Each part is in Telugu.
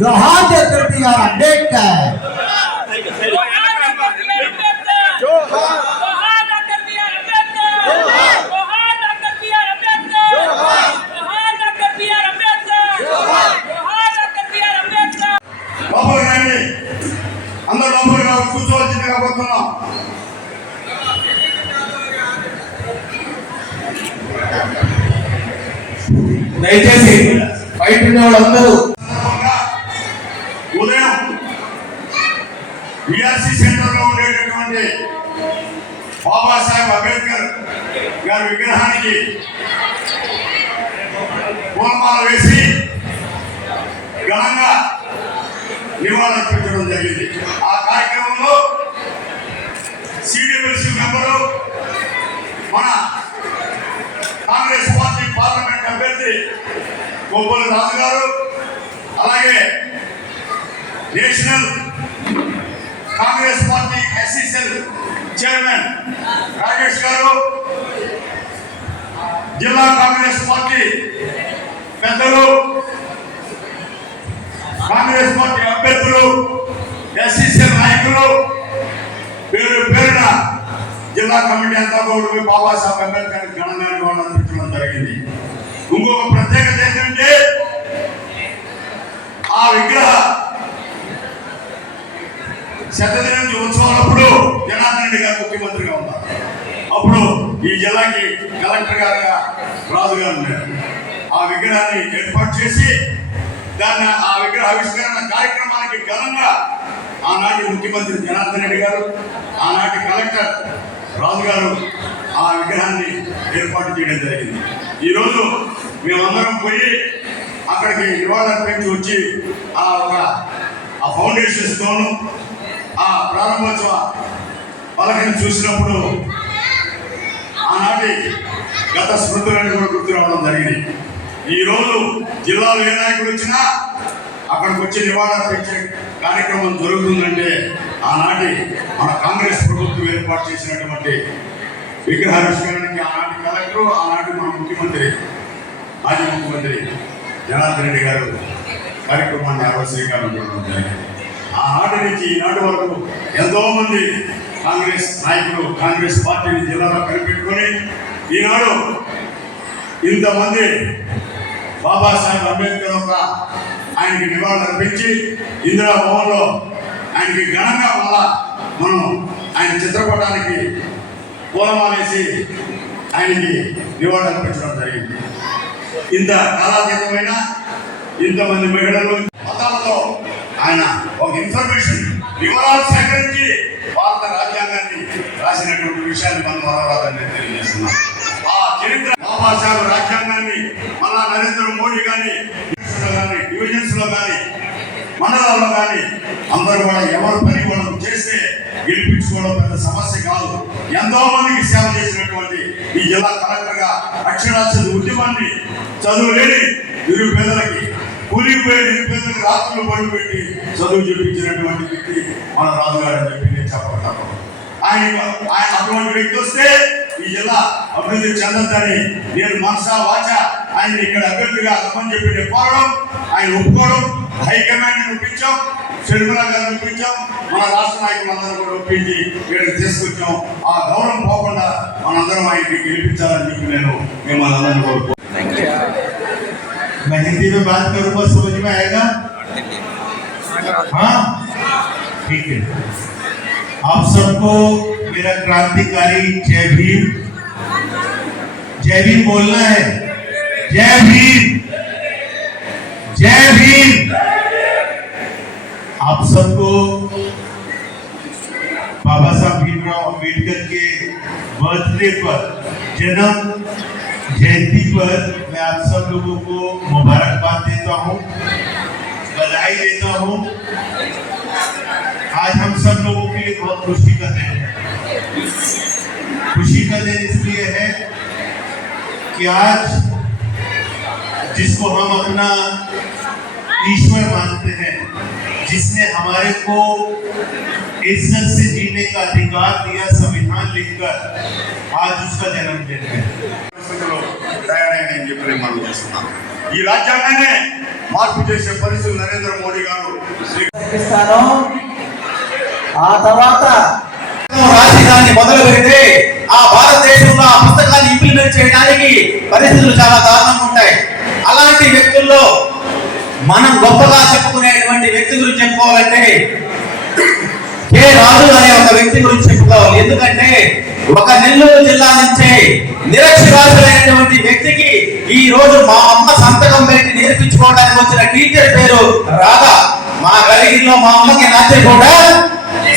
జోహార్ డాక్టర్ బిఆర్ అంబేద్కర్ లోపలికి రండి అందరూ లోపలికి రావు కూర్చోవలసింది కాబోతున్నాం దయచేసి బయట ఉన్న వాళ్ళందరూ బిఆర్సి సెంటర్లో ఉండేటటువంటి బాబాసాహెబ్ అంబేద్కర్ గారి విగ్రహానికి పూలమాల వేసి ఘనంగా నివాళులర్పించడం జరిగింది. ఆ కార్యక్రమంలో సిడిఎంఎల్సి మెంబరు మన కాంగ్రెస్ పార్టీ పార్లమెంట్ అభ్యర్థి కొబ్బరి రాజు గారు అలాగే national party SCCL chairman Rajesh garu జిల్లా కాంగ్రెస్ పార్టీ పెద్దలు కాంగ్రెస్ పార్టీ అభ్యర్థులు ఎస్సీసీఎల్ నాయకులు పేరు పేరున జిల్లా కమిటీ అంతా కూడా బాబాసాహెబ్ అంబేద్కర్ ఘనంగా నివాళులర్పించడం జరిగింది ఇంకొక ప్రత్యేకత ఏంటంటే ఆ విగ్రహ శతదినం ఉత్సవాలప్పుడు జనార్దన్ రెడ్డి గారు ముఖ్యమంత్రిగా ఉన్నారు అప్పుడు ఈ జిల్లాకి కలెక్టర్ గారుగా ఆ విగ్రహాన్ని ఏర్పాటు చేసి దాన్ని ఆ విగ్రహ ఆవిష్కరణ కార్యక్రమానికి ఘనంగా ఆనాటి ముఖ్యమంత్రి జనార్దన్ రెడ్డి గారు ఆనాటి కలెక్టర్ రాజు గారు ఆ విగ్రహాన్ని ఏర్పాటు చేయడం జరిగింది. ఈరోజు మేమందరం పోయి అక్కడికి నివాళులర్పించి వచ్చి ఆ ఒక ఆ ఫౌండేషన్స్తోనూ ఆ ప్రారంభోత్సవ పలకని చూసినప్పుడు గత స్మృతులను కూడా గుర్తు రావడం జరిగింది. ఈరోజు జిల్లాలో ఏ నాయకుడు వచ్చినా అక్కడికి వచ్చి నివాళులర్పించే కార్యక్రమం జరుగుతుందంటే ఆనాటి మన కాంగ్రెస్ ప్రభుత్వం ఏర్పాటు చేసినటువంటి విగ్రహావిష్కరణకి ఆనాటి కలెక్టర్ ఆనాటి మన ముఖ్యమంత్రి మాజీ ముఖ్యమంత్రి జనార్దన్ రెడ్డి గారు కార్యక్రమాన్ని ఆ రోజు శ్రీకారం జరిగింది. ఆనాటి నుంచి ఈనాటి వరకు ఎంతో మంది కాంగ్రెస్ నాయకులు కాంగ్రెస్ పార్టీని జిల్లాలో కనిపెట్టుకొని ఈనాడు ఇంతమంది బాబాసాహెబ్ అంబేద్కర్ ఒక ఆయనకి నివాళులు అర్పించి ఇందిరా భవన్లో ఆయనకి ఘనంగా మళ్ళా మనం ఆయన చిత్రపటానికి పూలమాలేసి ఆయనకి నివాళులు అర్పించడం జరిగింది. ఇంత కాలాతీతమైన ఇంతమంది మహిళలు మతాలతో ఆయన ఒక ఇన్ఫర్మేషన్ వివరాలు సేకరించి భారత రాజ్యాంగాన్ని రాసినటువంటి విషయాన్ని మనం మరవరాదని తెలియజేస్తున్నాం. ఆ బాబాసాహెబ్ రాజ్యాంగాన్ని మన నరేంద్ర మోడీ కానీ కానీ డివిజన్స్లో కానీ మండలాల్లో కానీ అందరూ కూడా ఎవరు పని వాళ్ళు చేస్తే గెలిపించుకోవడం పెద్ద సమస్య కాదు. ఎంతో మందికి సేవ చేసినటువంటి ఈ జిల్లా కలెక్టర్గా అక్షరాస్యత ఉద్యమాన్ని చదువు లేని నిరుపేదలకి కూలిపోయే నిరుపేదలకు రాత్రులు పడిపెట్టి చదువు చూపించినటువంటి వ్యక్తి మన రాజుగారు అని చెప్పి నేను చెప్పగలను ఆయన ఆయన అటువంటి వ్యక్తి వస్తే ఈ జిల్లా అభివృద్ధి చెందద్దని నేను మనసా వాచ ఆయన ఇక్కడ అభ్యర్థిగా అమ్మని చెప్పి నేను కోరడం ఆయన ఒప్పుకోవడం హైకమాండ్ ఒప్పించాం షర్మిలా గారిని ఒప్పించాం మన రాష్ట్ర నాయకులందరూ కూడా ఒప్పించి ఇక్కడికి తీసుకొచ్చాం ఆ గౌరవం పోకుండా మనందరం ఆయనకి గెలిపించాలని చెప్పి నేను మిమ్మల్ని అందరినీ కోరుకో मैं हिंदी में बात करूंगा समझ में आएगा हाँ ठीक है आप सबको मेरा क्रांतिकारी जय भीम। जय भीम बोलना है। जय भीम। जय भीम। आप सबको बाबा साहब भीमराव अंबेडकर के बर्थडे पर, जन्म जयंती पर मैं आप सब लोगों को मुबारकबाद देता हूँ, बधाई देता हूँ। आज हम सब लोगों बहुत खुशी का दिन है खुशी का दिन इसलिए है कि आज जिसको हम अपना ईश्वर मानते हैं जिसने हमारे को इज्जत से जीने का अधिकार दिया संविधान लिखकर आज उसका जन्मदिन है పరిస్థితుల్లో తయారైందని చెప్పి నేను మనం చేస్తున్నాం ఈ రాజ్యాంగాన్ని మార్పు చేసే పరిస్థితులు నరేంద్ర మోడీ గారు శ్రీ ఇస్తాను ఆ తర్వాత రాజధాని మొదలు పెడితే ఆ భారతదేశంలో ఆ పుస్తకాన్ని ఇంప్లిమెంట్ చేయడానికి పరిస్థితులు చాలా దారుణంగా ఉంటాయి. అలాంటి వ్యక్తుల్లో మనం గొప్పగా చెప్పుకునేటువంటి వ్యక్తి గురించి చెప్పుకోవాలంటే కే. రాజు అనే ఒక వ్యక్తి గురించి చెప్పుకోవాలి. ఎందుకంటే ఒక నెల్లూరు జిల్లా నుంచే నిరక్షరాశులైనటువంటి వ్యక్తికి ఈ రోజు మా అమ్మ సంతకం పెట్టి నేర్పించుకోవడానికి వచ్చిన టీచర్ పేరు రాధా. మా గలిగిలో మా అమ్మకి నాతే కూడా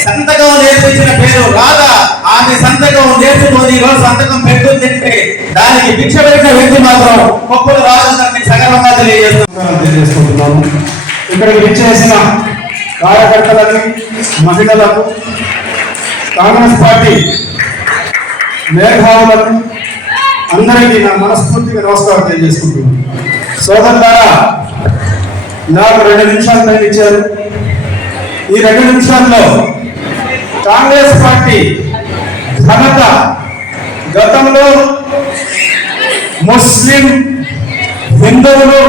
సంతకం నేర్పించిన పేరు రాధా. ఆమె సంతకం నేర్చుకొని ఈ రోజు సంతకం అంటే దానికి భిక్ష పెట్టిన వ్యక్తి మాత్రం గొప్పలు రాజు గారిని సగర్వంగా తెలియజేస్తున్నాం ఇక్కడికి విచ్చేసిన కార్యకర్తలకు మహిళలకు కాంగ్రెస్ పార్టీ మేధావులకు అందరికీ నా మనస్ఫూర్తిగా నమస్కారం తెలియజేసుకుంటున్నాను. సోదరులారా నాకు రెండు నిమిషాలు టైం ఇచ్చారు. ఈ రెండు నిమిషాల్లో కాంగ్రెస్ పార్టీ ఘనత గతంలో ముస్లిం హిందువులు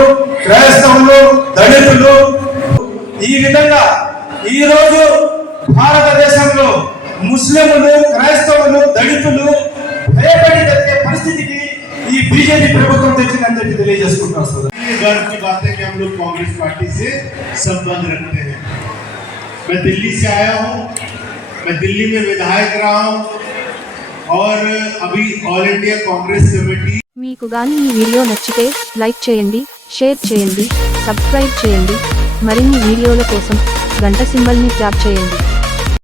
క్రైస్తవులు దళితులు ఈ విధంగా ఈ రోజు భారతదేశంలో ముస్లింలు క్రైస్తవులు దళితులు భయపడి బతికే పరిస్థితికి ఈ బీజేపీ ప్రభుత్వం తెచ్చిందని చెప్పి తెలియజేసుకుంటున్నాను సోదరు ये गर्व की बात है कि हम लोग कांग्रेस पार्टी से संबंध रखते हैं मैं दिल्ली से आया हूँ मैं दिल्ली में विधायक रहा हूँ और अभी ऑल इंडिया कांग्रेस कमेटी మీకు గాని ఈ వీడియో నచ్చితే లైక్ చేయండి షేర్ చేయండి సబ్స్క్రైబ్ చేయండి మరిన్ని వీడియోల కోసం గంట సింబల్ని ట్యాప్ చేయండి